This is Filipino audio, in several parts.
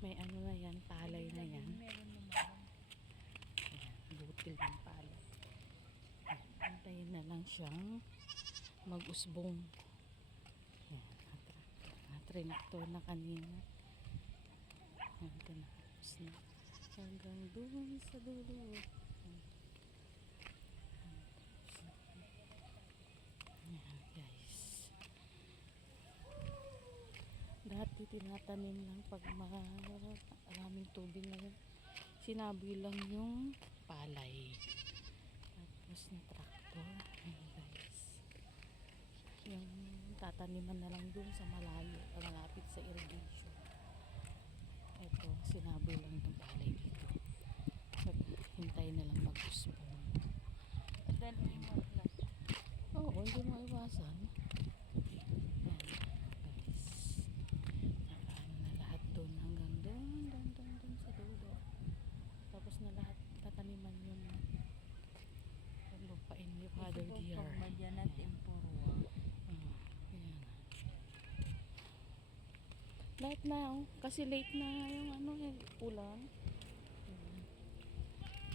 May ano na yan, palay na yan. Meron naman. Ayan, butil ng palay. Antayin na lang siyang mag-usbong. Ayan, natrinaktor na kanina. Ayan, tinapos na. Hanggang doon sa dulo. Ayan, guys. Dati tinatanim lang pag maraming tubig na yun. Sinabi lang yung palay. Tapos na traktor. Ayan, guys. Yung tataniman na lang doon sa malayo, malapit sa irrigation. Ito, sinabi lang ng palay dito. Hintay na lang mag-usbong. At then, Oo, hindi mo iwasan. Ayan, guys. Nakaan na lahat doon hanggang doon sa dulo. Tapos na lahat tataniman yung lupain ni Father Dear. Pagmadyan at impurwa. Ayan. Lahat na, oh. Kasi late na yung ano, ulan.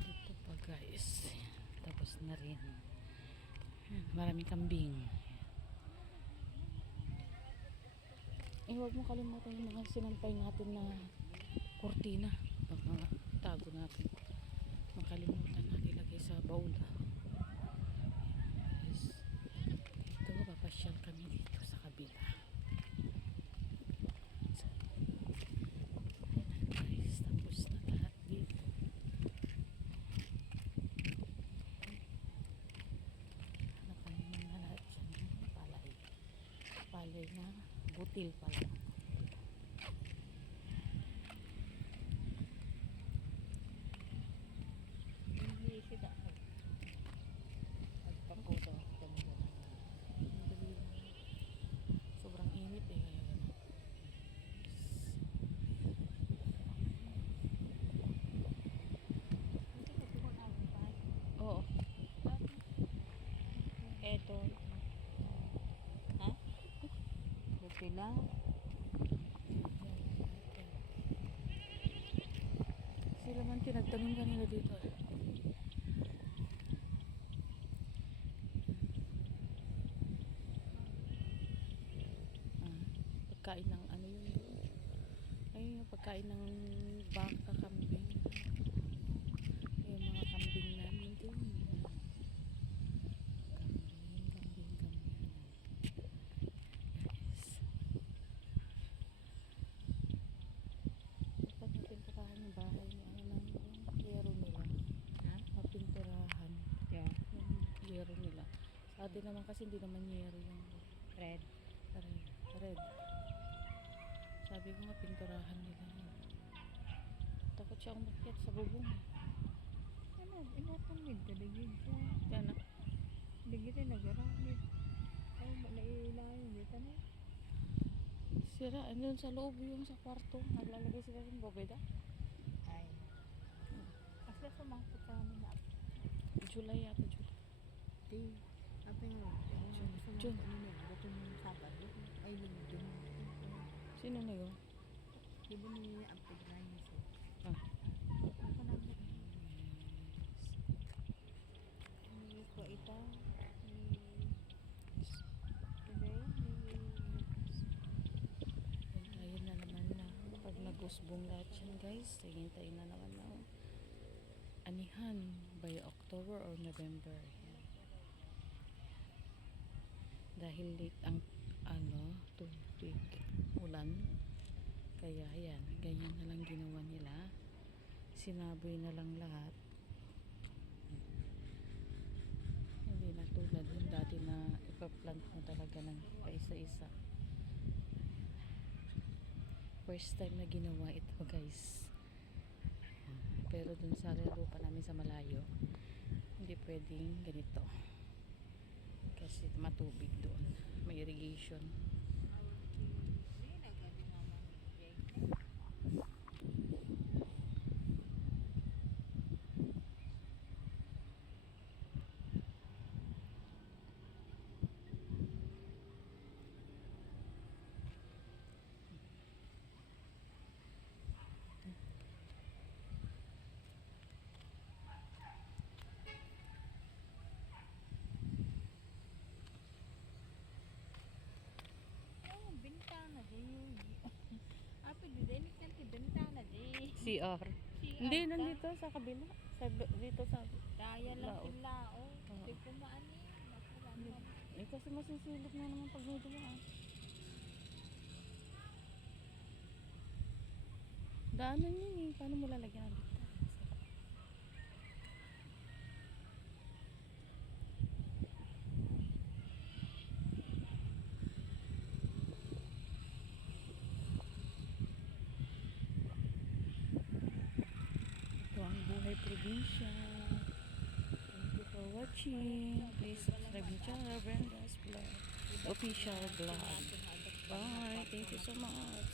Dito pa, guys. Tapos na rin. Maraming kambing. Huwag mo kalimutan yung mga sinampay natin na kurtina. Baka tago natin. Makalimutan natin ilagay sa baul. Yes. Dito, papasyal kami dito sa kabila. Guys, tapos na lahat dito. Nakaliman na lahat siya ng palay. Palay na butil pala. Hindi siya ako. Agpakoda. Madali lang. Sobrang init eh. Kaya gano'n. Hindi ka tukon ako pa. Oo. Eto. Ha? Buti lang. Sila man tinagtanong kanila dito. Pagkain ng ano yun doon. Ay, pagkain ng baka, kambing. Yung mga kambing namin doon. Kambing. Yes. Dapat napinturahan yung bahay niya. Ano lang yung yero nila. Ha? Napinturahan. Yeah. Yung yero nila. Sa atin naman kasi hindi naman yero yung Red. red. Sabi ko nga pinturahan nila yun. Takot siya umakyat sa bubong. Ano? Inatamid ka digid siya. Yan na. Digid ay nagaramid. Ay, nailayo. Dito na. Sira. Ano sa loob yung sa kwarto. Naglalagay sila ng bobeda. Ay. Kasi sumangkot sa amin na. July yata. July. Di. Apa nga? June. Ano na? Bato ng Sabado. Ay, June. Sino na yun? Di ba niya ang paglayo siya? Ah. Ako na ba? May ko ito. Today, Hintayin na naman na pag nag-usbong lahat yan, guys. Hintayin na naman na anihan by October or November. Yan. Dahil late ang tubig, ulan, kaya yan, ganyan na lang ginawa nila. Sinaboy na lang lahat. Hindi na tulad yung dati na ipaplant mo talaga ng paisa-isa. First time na ginawa ito, guys. Pero dun sa lupa namin sa malayo, hindi pwedeng ganito kasi matubig doon, may irrigation. Then, kanti bentana di. CR. Hindi, nandito sa kabila. Dito sa Daya lang Lao. tinlao. Oo. Di ko maani. Nakuha mo. Eh kasi masisilip na naman pag may dumaan. Daanan yun eh. Paano mo lalagyan ng bintana? Ito ang buhay probinsya. Thank you for watching. Please subscribe my channel, Brenda's Vlog. Official Vlog. Bye. Thank you so much.